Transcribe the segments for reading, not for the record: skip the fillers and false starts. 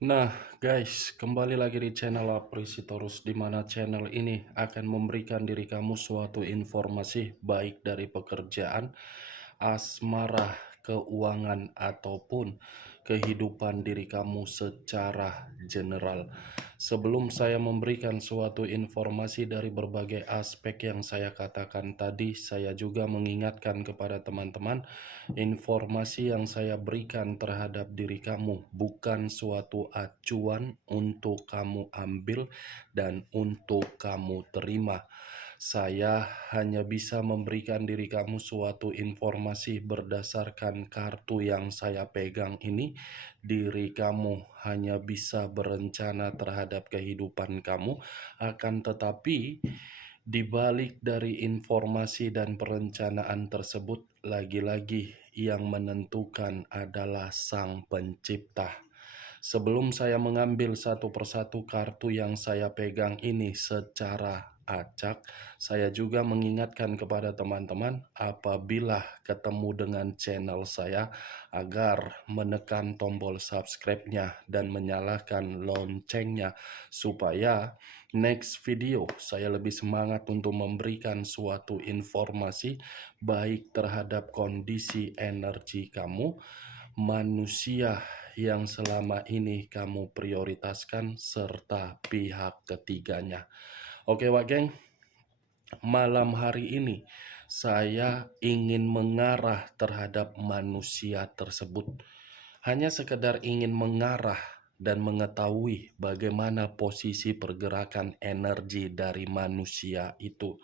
Nah, guys, kembali lagi di channel Aprisitorus, di mana channel ini akan memberikan diri kamu suatu informasi baik dari pekerjaan, asmara, keuangan, ataupun kehidupan diri kamu secara general. Sebelum saya memberikan suatu informasi dari berbagai aspek yang saya katakan tadi, saya juga mengingatkan kepada teman-teman, informasi yang saya berikan terhadap diri kamu bukan suatu acuan untuk kamu ambil dan untuk kamu terima. Saya hanya bisa memberikan diri kamu suatu informasi berdasarkan kartu yang saya pegang ini. Diri kamu hanya bisa berencana terhadap kehidupan kamu, akan tetapi di balik dari informasi dan perencanaan tersebut, lagi-lagi yang menentukan adalah Sang Pencipta. Sebelum saya mengambil satu persatu kartu yang saya pegang ini secara acak, saya juga mengingatkan kepada teman-teman apabila ketemu dengan channel saya agar menekan tombol subscribe-nya dan menyalakan loncengnya supaya next video saya lebih semangat untuk memberikan suatu informasi baik terhadap kondisi energi kamu, manusia yang selama ini kamu prioritaskan, serta pihak ketiganya. Oke Wak Geng, malam hari ini saya ingin mengarah terhadap manusia tersebut. Hanya sekedar ingin mengarah dan mengetahui bagaimana posisi pergerakan energi dari manusia itu.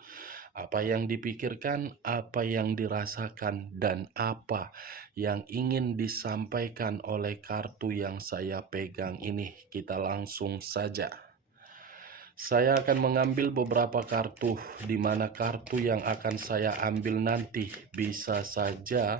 Apa yang dipikirkan, apa yang dirasakan, dan apa yang ingin disampaikan oleh kartu yang saya pegang ini. Kita langsung saja. Saya akan mengambil beberapa kartu, di mana kartu yang akan saya ambil nanti bisa saja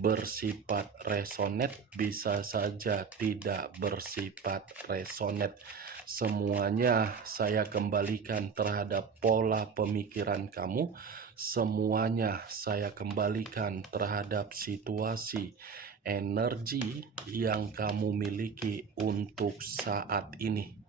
bersifat resonate, bisa saja tidak bersifat resonate. Semuanya saya kembalikan terhadap pola pemikiran kamu. Semuanya saya kembalikan terhadap situasi energi yang kamu miliki untuk saat ini.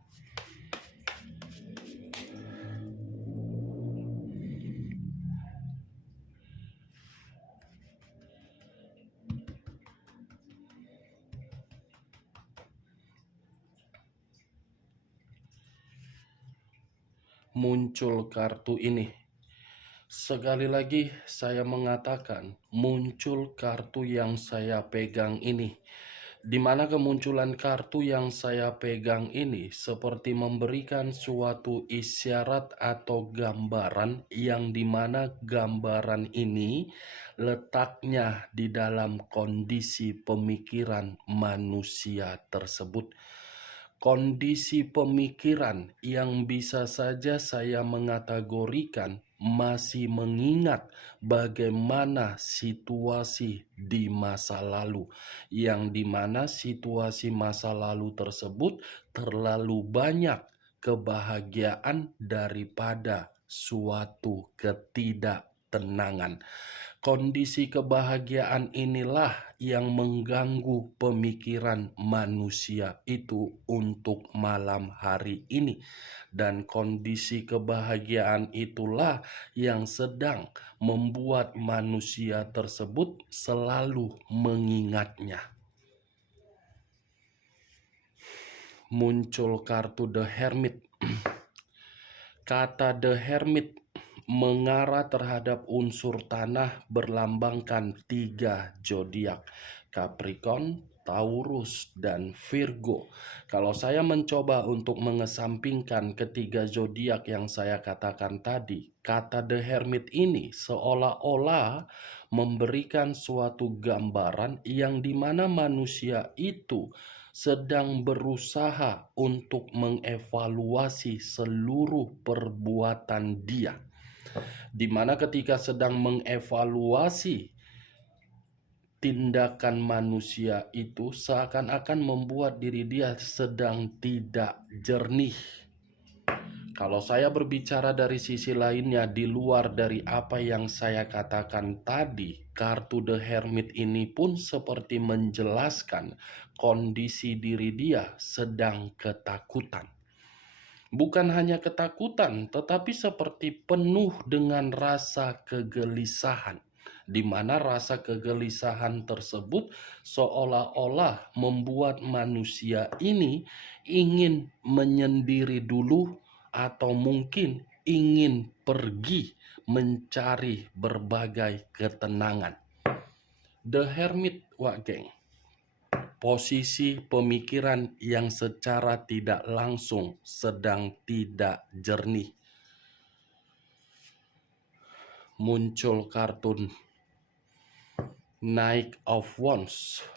Muncul kartu ini. Sekali lagi saya mengatakan, muncul kartu yang saya pegang ini. Di mana kemunculan kartu yang saya pegang ini seperti memberikan suatu isyarat atau gambaran, yang dimana gambaran ini letaknya di dalam kondisi pemikiran manusia tersebut. Kondisi pemikiran yang bisa saja saya mengategorikan masih mengingat bagaimana situasi di masa lalu, yang dimana situasi masa lalu tersebut terlalu banyak kebahagiaan daripada suatu ketidaktenangan. Kondisi kebahagiaan inilah yang mengganggu pemikiran manusia itu untuk malam hari ini. Dan kondisi kebahagiaan itulah yang sedang membuat manusia tersebut selalu mengingatnya. Muncul kartu The Hermit. Kata The Hermit mengarah terhadap unsur tanah berlambangkan 3 zodiak: Capricorn, Taurus, dan Virgo. Kalau saya mencoba untuk mengesampingkan ketiga zodiak yang saya katakan tadi, kata The Hermit ini seolah-olah memberikan suatu gambaran yang dimana manusia itu sedang berusaha untuk mengevaluasi seluruh perbuatan dia, di mana ketika sedang mengevaluasi tindakan manusia itu seakan-akan membuat diri dia sedang tidak jernih. Kalau saya berbicara dari sisi lainnya di luar dari apa yang saya katakan tadi, kartu The Hermit ini pun seperti menjelaskan kondisi diri dia sedang ketakutan. Bukan hanya ketakutan, tetapi seperti penuh dengan rasa kegelisahan, di mana rasa kegelisahan tersebut seolah-olah membuat manusia ini ingin menyendiri dulu, atau mungkin ingin pergi mencari berbagai ketenangan. The Hermit, Wak Geng, posisi pemikiran yang secara tidak langsung sedang tidak jernih. Muncul kartun Knight of Wands,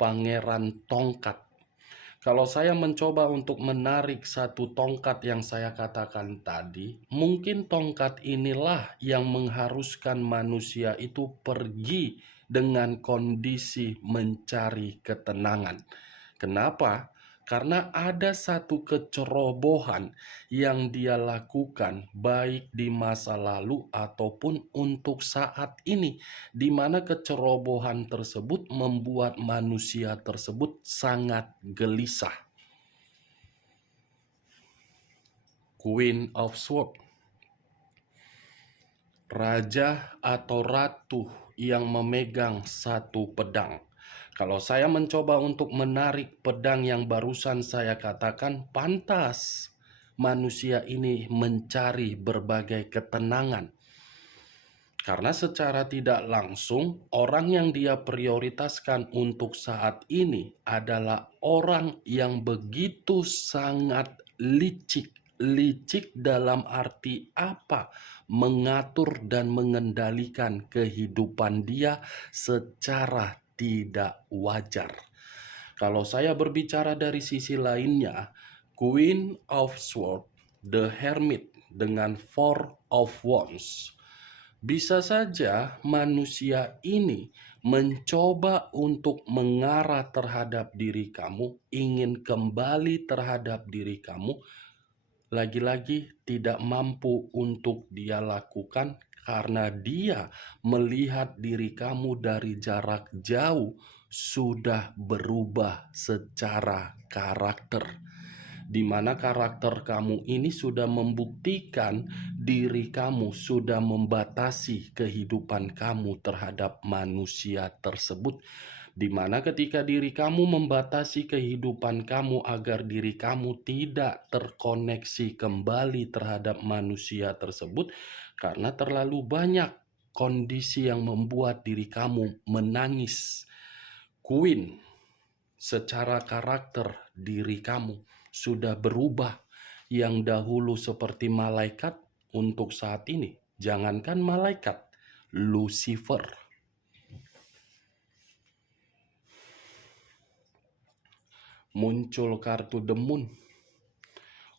Pangeran Tongkat. Kalau saya mencoba untuk menarik satu tongkat yang saya katakan tadi, mungkin tongkat inilah yang mengharuskan manusia itu pergi dengan kondisi mencari ketenangan. Kenapa? Karena ada satu kecerobohan yang dia lakukan baik di masa lalu ataupun untuk saat ini, di mana kecerobohan tersebut membuat manusia tersebut sangat gelisah. Queen of Swords, raja atau ratu yang memegang satu pedang. Kalau saya mencoba untuk menarik pedang yang barusan saya katakan, pantas manusia ini mencari berbagai ketenangan. Karena secara tidak langsung, orang yang dia prioritaskan untuk saat ini adalah orang yang begitu sangat licik. Licik dalam arti apa? Mengatur dan mengendalikan kehidupan dia secara tidak wajar. Kalau saya berbicara dari sisi lainnya, Queen of Swords, The Hermit dengan Four of Wands, bisa saja manusia ini mencoba untuk mengarah terhadap diri kamu, ingin kembali terhadap diri kamu, lagi-lagi tidak mampu untuk dia lakukan karena dia melihat diri kamu dari jarak jauh sudah berubah secara karakter, di mana karakter kamu ini sudah membuktikan diri kamu sudah membatasi kehidupan kamu terhadap manusia tersebut, di mana ketika diri kamu membatasi kehidupan kamu agar diri kamu tidak terkoneksi kembali terhadap manusia tersebut, karena terlalu banyak kondisi yang membuat diri kamu menangis. Queen, secara karakter diri kamu sudah berubah. Yang dahulu seperti malaikat, untuk saat ini jangankan malaikat, Lucifer. Muncul kartu The Moon,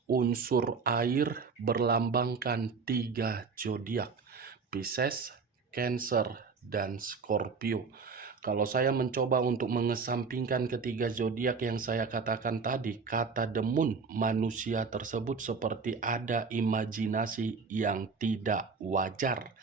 unsur air berlambangkan 3 zodiak, Pisces, Cancer, dan Scorpio. Kalau saya mencoba untuk mengesampingkan ketiga zodiak yang saya katakan tadi, kata The Moon, manusia tersebut seperti ada imajinasi yang tidak wajar.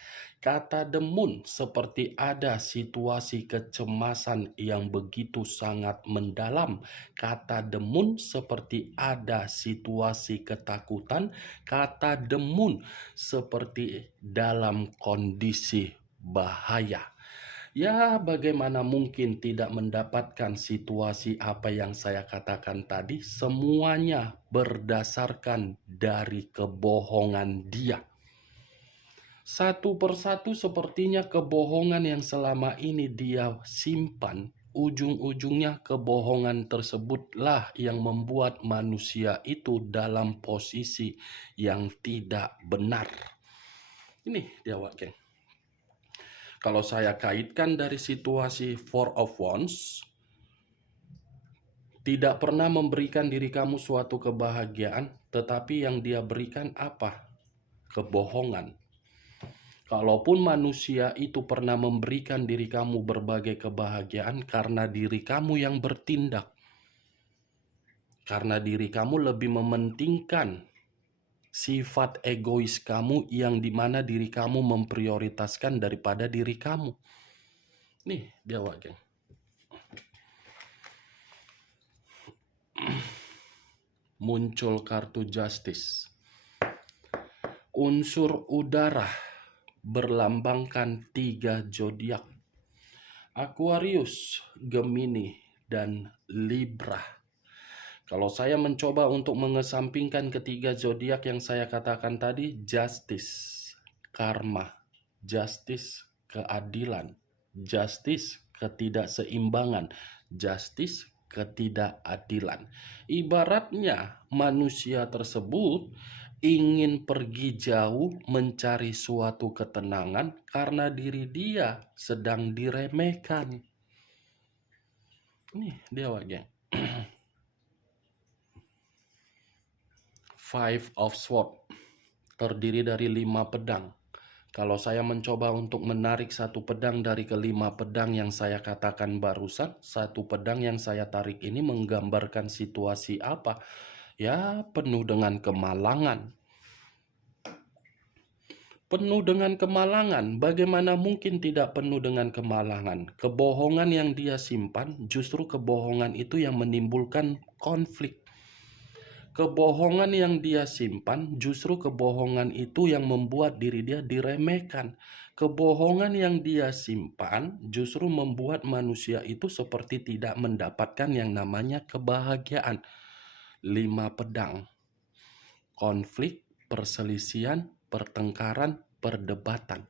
Kata The Moon, seperti ada situasi kecemasan yang begitu sangat mendalam. Kata The Moon, seperti ada situasi ketakutan. Kata The Moon, seperti dalam kondisi bahaya. Ya, bagaimana mungkin tidak mendapatkan situasi apa yang saya katakan tadi? Semuanya berdasarkan dari kebohongan dia. Satu persatu sepertinya kebohongan yang selama ini dia simpan, ujung-ujungnya kebohongan tersebutlah yang membuat manusia itu dalam posisi yang tidak benar. Ini dia, Wak Geng. Kalau saya kaitkan dari situasi Four of Wands, tidak pernah memberikan diri kamu suatu kebahagiaan, tetapi yang dia berikan apa? Kebohongan. Kalaupun manusia itu pernah memberikan diri kamu berbagai kebahagiaan, karena diri kamu yang bertindak. Karena diri kamu lebih mementingkan Sifat egois kamu yang dimana diri kamu memprioritaskan daripada diri kamu. Nih, dia geng. Muncul kartu justice. Unsur udara berlambangkan 3 zodiak. Aquarius, Gemini, dan Libra. Kalau saya mencoba untuk mengesampingkan ketiga zodiak yang saya katakan tadi, justice, karma, justice, keadilan, justice, ketidakseimbangan, justice, ketidakadilan. Ibaratnya manusia tersebut ingin pergi jauh mencari suatu ketenangan karena diri dia sedang diremehkan. Nih dia geng. Five of Swords terdiri dari 5 pedang. Kalau saya mencoba untuk menarik satu pedang dari kelima pedang yang saya katakan barusan, satu pedang yang saya tarik ini menggambarkan situasi apa? Ya, penuh dengan kemalangan. Penuh dengan kemalangan, bagaimana mungkin tidak penuh dengan kemalangan? Kebohongan yang dia simpan, justru kebohongan itu yang menimbulkan konflik. Kebohongan yang dia simpan, justru kebohongan itu yang membuat diri dia diremehkan. Kebohongan yang dia simpan justru membuat manusia itu seperti tidak mendapatkan yang namanya kebahagiaan. 5 pedang. Konflik, perselisihan, pertengkaran, perdebatan.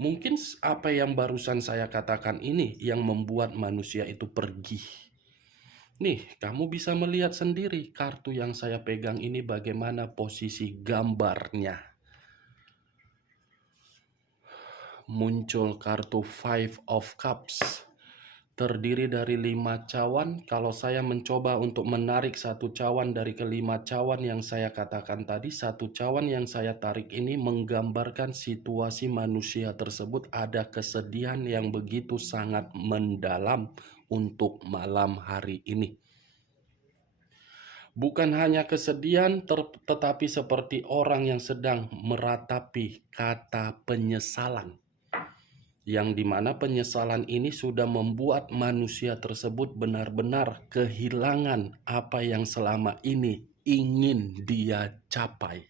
Mungkin apa yang barusan saya katakan ini yang membuat manusia itu pergi. Nih, kamu bisa melihat sendiri kartu yang saya pegang ini bagaimana posisi gambarnya. Muncul kartu Five of Cups. Terdiri dari 5 cawan. Kalau saya mencoba untuk menarik satu cawan dari kelima cawan yang saya katakan tadi, satu cawan yang saya tarik ini menggambarkan situasi manusia tersebut ada kesedihan yang begitu sangat mendalam untuk malam hari ini. Bukan hanya kesedihan, tetapi seperti orang yang sedang meratapi kata penyesalan. Yang dimana penyesalan ini sudah membuat manusia tersebut benar-benar kehilangan apa yang selama ini ingin dia capai.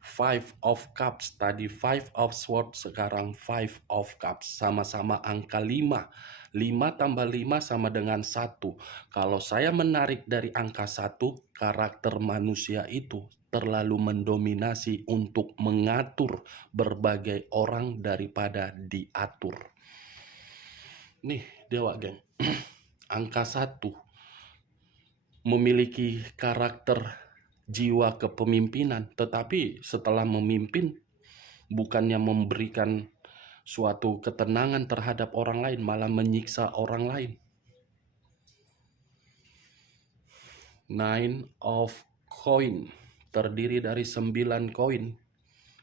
Five of Cups, tadi Five of Swords, sekarang Five of Cups, sama-sama angka 5. 5 tambah 5 sama dengan 1. Kalau saya menarik dari angka 1, karakter manusia itu terlalu mendominasi untuk mengatur berbagai orang daripada diatur. Nih, Dewa Geng. Angka 1 memiliki karakter jiwa kepemimpinan, tetapi setelah memimpin bukannya memberikan suatu ketenangan terhadap orang lain, malah menyiksa orang lain. Nine of Coin terdiri dari 9 koin.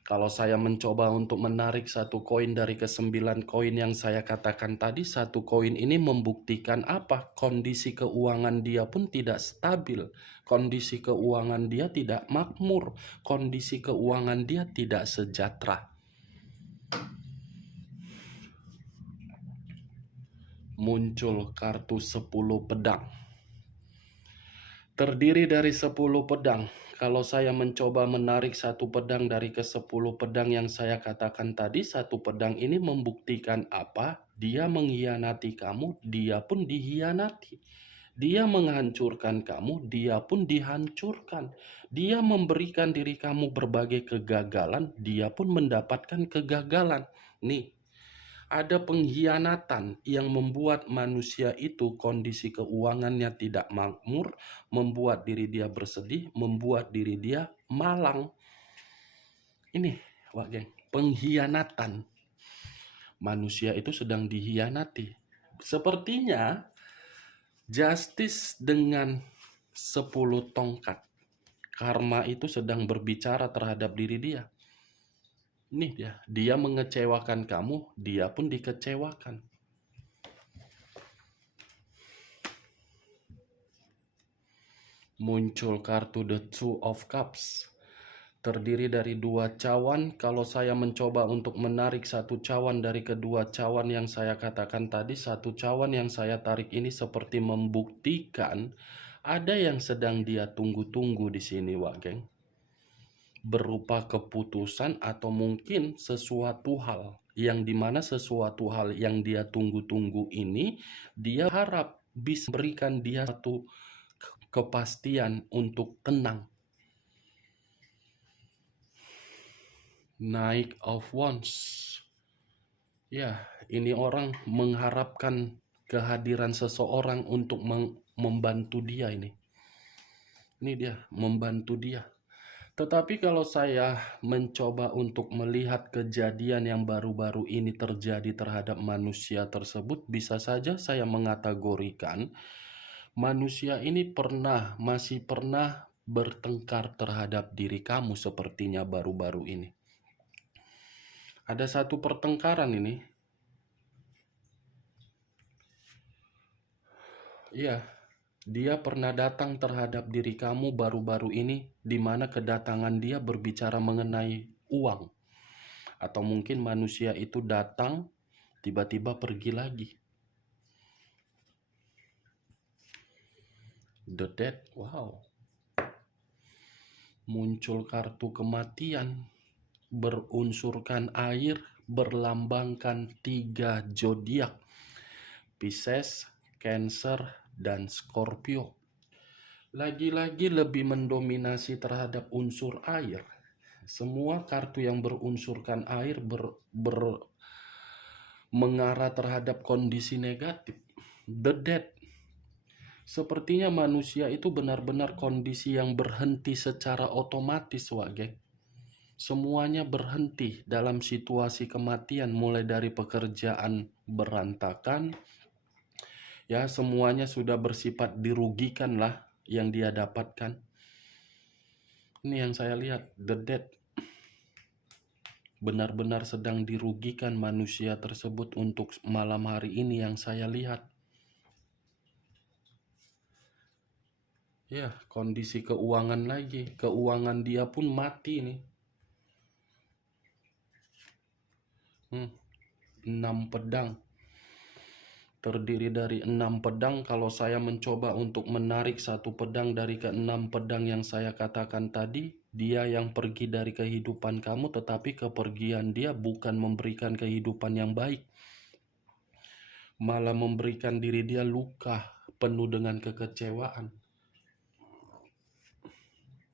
Kalau saya mencoba untuk menarik satu koin dari ke-9 koin yang saya katakan tadi, satu koin ini membuktikan apa? Kondisi keuangan dia pun tidak stabil. Kondisi keuangan dia tidak makmur. Kondisi keuangan dia tidak sejahtera. Muncul kartu 10 pedang. Terdiri dari 10 pedang. Kalau saya mencoba menarik satu pedang dari ke-10 pedang yang saya katakan tadi, satu pedang ini membuktikan apa? Dia mengkhianati kamu, dia pun dihianati. Dia menghancurkan kamu, dia pun dihancurkan. Dia memberikan diri kamu berbagai kegagalan, dia pun mendapatkan kegagalan. Nih, ada pengkhianatan yang membuat manusia itu kondisi keuangannya tidak makmur, membuat diri dia bersedih, membuat diri dia malang. Ini, Wak Geng, pengkhianatan. Manusia itu sedang dihianati. Sepertinya justice dengan 10 tongkat. Karma itu sedang berbicara terhadap diri dia. Nih dia mengecewakan kamu, dia pun dikecewakan. Muncul kartu The Two of Cups. terdiri dari dua cawan. Kalau saya mencoba untuk menarik satu cawan dari kedua cawan yang saya katakan tadi, satu cawan yang saya tarik ini seperti membuktikan ada yang sedang dia tunggu-tunggu di sini, Wak Geng. Berupa keputusan atau mungkin sesuatu hal yang dimana sesuatu hal yang dia tunggu-tunggu ini, dia harap bisa berikan dia satu kepastian untuk tenang. Knight of Wands. Ya, ini orang mengharapkan kehadiran seseorang untuk membantu dia ini. Ini dia, membantu dia. Tetapi kalau saya mencoba untuk melihat kejadian yang baru-baru ini terjadi terhadap manusia tersebut, bisa saja saya mengategorikan manusia ini masih pernah bertengkar terhadap diri kamu sepertinya baru-baru ini. Ada satu pertengkaran ini. Iya, dia pernah datang terhadap diri kamu baru-baru ini, di mana kedatangan dia berbicara mengenai uang. Atau mungkin manusia itu datang, tiba-tiba pergi lagi. The Dead, wow. Muncul kartu kematian, berunsurkan air, berlambangkan 3 zodiak, Pisces, Cancer, dan Scorpio. Lagi-lagi lebih mendominasi terhadap unsur air. Semua kartu yang berunsurkan air mengarah terhadap kondisi negatif. The Dead. Sepertinya manusia itu benar-benar kondisi yang berhenti secara otomatis, Wak Geng. Semuanya berhenti dalam situasi kematian, mulai dari pekerjaan berantakan, ya semuanya sudah bersifat dirugikan lah yang dia dapatkan. Ini yang saya lihat, The Dead. Benar-benar sedang dirugikan manusia tersebut untuk malam hari ini yang saya lihat. Ya, kondisi keuangan lagi. Keuangan dia pun mati nih. 6 pedang. Terdiri dari 6 pedang. Kalau saya mencoba untuk menarik satu pedang dari ke-6 pedang yang saya katakan tadi, dia yang pergi dari kehidupan kamu, tetapi kepergian dia bukan memberikan kehidupan yang baik. Malah memberikan diri dia luka, penuh dengan kekecewaan.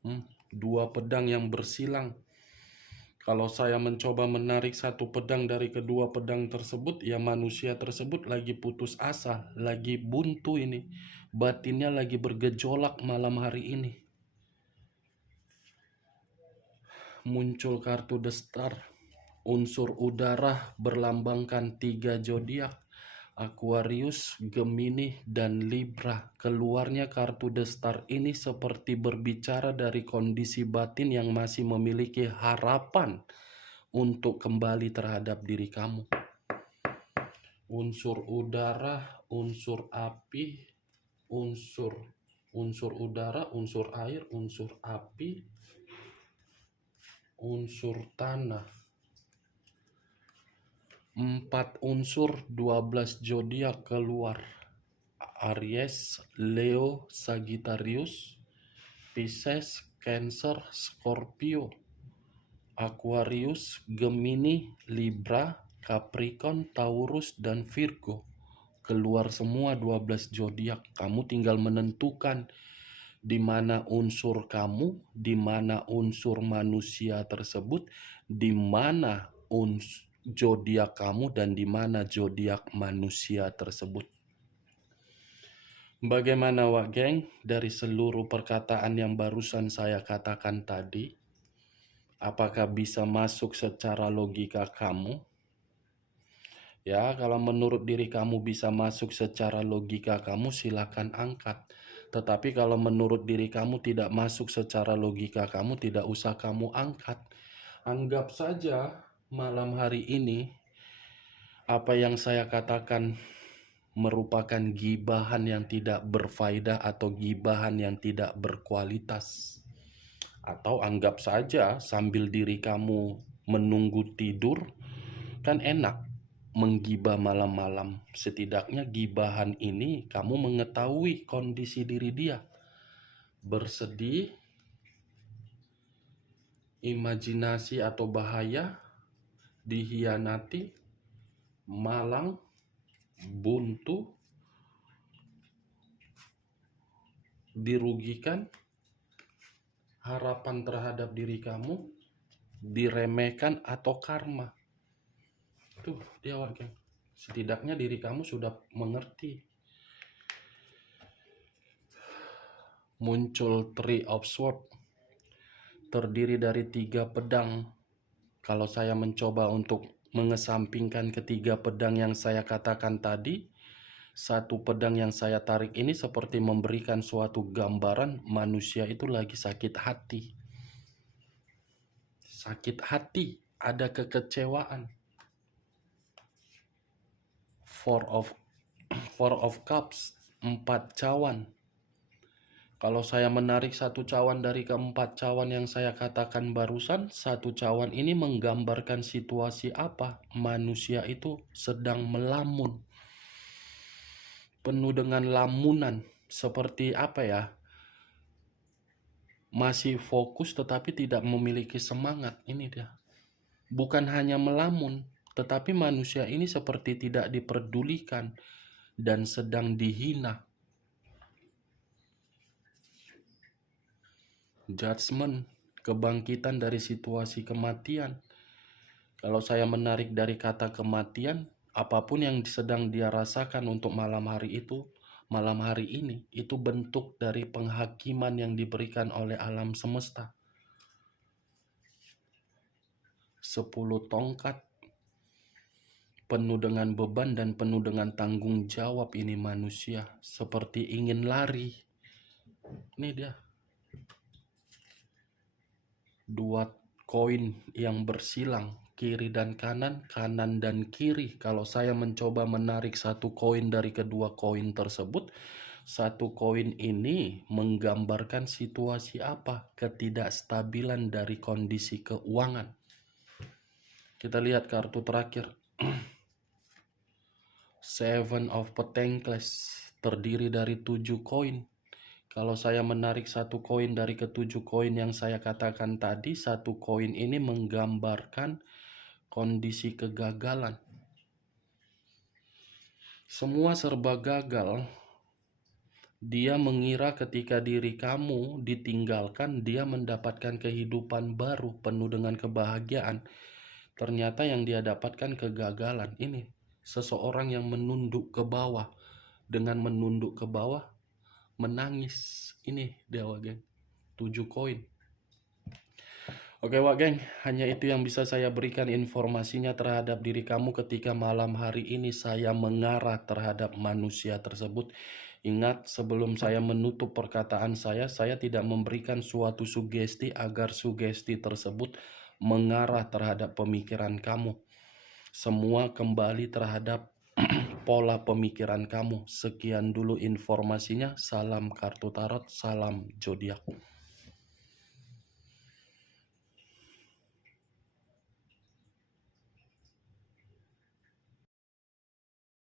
2 pedang yang bersilang. Kalau saya mencoba menarik satu pedang dari kedua pedang tersebut, ya manusia tersebut lagi putus asa, lagi buntu ini. Batinnya lagi bergejolak malam hari ini. Muncul kartu The Star. Unsur udara berlambangkan 3 zodiak. Aquarius, Gemini, dan Libra. Keluarnya kartu The Star ini seperti berbicara dari kondisi batin yang masih memiliki harapan untuk kembali terhadap diri kamu. Unsur udara, unsur api, unsur udara, unsur air, unsur api, unsur tanah. 4 unsur, 12 zodiak keluar. Aries, Leo, Sagittarius, Pisces, Cancer, Scorpio, Aquarius, Gemini, Libra, Capricorn, Taurus, dan Virgo. Keluar semua 12 zodiak. Kamu tinggal menentukan di mana unsur kamu, di mana unsur manusia tersebut, di mana zodiak kamu, dan di mana zodiak manusia tersebut. Bagaimana, Wak Geng, dari seluruh perkataan yang barusan saya katakan tadi? Apakah bisa masuk secara logika kamu? Ya, kalau menurut diri kamu bisa masuk secara logika kamu, silakan angkat. Tetapi kalau menurut diri kamu tidak masuk secara logika kamu, tidak usah kamu angkat. Anggap saja malam hari ini apa yang saya katakan merupakan gibahan yang tidak berfaedah atau gibahan yang tidak berkualitas. Atau anggap saja sambil diri kamu menunggu tidur, kan enak menggibah malam-malam. Setidaknya gibahan ini kamu mengetahui kondisi diri dia. Bersedih, imajinasi atau bahaya, dihianati, malang, buntu, dirugikan, harapan terhadap diri kamu, diremehkan atau karma. Tuh dia wakil. Setidaknya diri kamu sudah mengerti. Muncul Three of Swords, terdiri dari 3 pedang. Kalau saya mencoba untuk mengesampingkan ketiga pedang yang saya katakan tadi, satu pedang yang saya tarik ini seperti memberikan suatu gambaran manusia itu lagi sakit hati. Sakit hati, ada kekecewaan. Four of Cups, 4 cawan. Kalau saya menarik satu cawan dari keempat cawan yang saya katakan barusan, satu cawan ini menggambarkan situasi apa? Manusia itu sedang melamun. Penuh dengan lamunan. Seperti apa ya? Masih fokus tetapi tidak memiliki semangat. Ini dia. Bukan hanya melamun, tetapi manusia ini seperti tidak diperdulikan dan sedang dihina. Judgment, kebangkitan dari situasi kematian. Kalau saya menarik dari kata kematian, apapun yang sedang dia rasakan untuk malam hari ini, itu bentuk dari penghakiman yang diberikan oleh alam semesta. 10 tongkat, penuh dengan beban dan penuh dengan tanggung jawab ini manusia, seperti ingin lari. Ini dia. 2 koin yang bersilang, kiri dan kanan, kanan dan kiri. Kalau saya mencoba menarik satu koin dari kedua koin tersebut, satu koin ini menggambarkan situasi apa? Ketidakstabilan dari kondisi keuangan. Kita lihat kartu terakhir. Seven of Pentacles, terdiri dari 7 koin. Kalau saya menarik satu koin dari ketujuh koin yang saya katakan tadi, satu koin ini menggambarkan kondisi kegagalan. Semua serba gagal. Dia mengira ketika diri kamu ditinggalkan, dia mendapatkan kehidupan baru penuh dengan kebahagiaan. Ternyata yang dia dapatkan kegagalan. Ini seseorang yang menunduk ke bawah. Dengan menunduk ke bawah, menangis. Ini dia wak geng, 7 koin. Oke wak geng, hanya itu yang bisa saya berikan informasinya terhadap diri kamu ketika malam hari ini saya mengarah terhadap manusia tersebut. Ingat, sebelum saya menutup perkataan saya tidak memberikan suatu sugesti agar sugesti tersebut mengarah terhadap pemikiran kamu. Semua kembali terhadap pola pemikiran kamu. Sekian dulu informasinya. Salam kartu tarot, salam zodiak.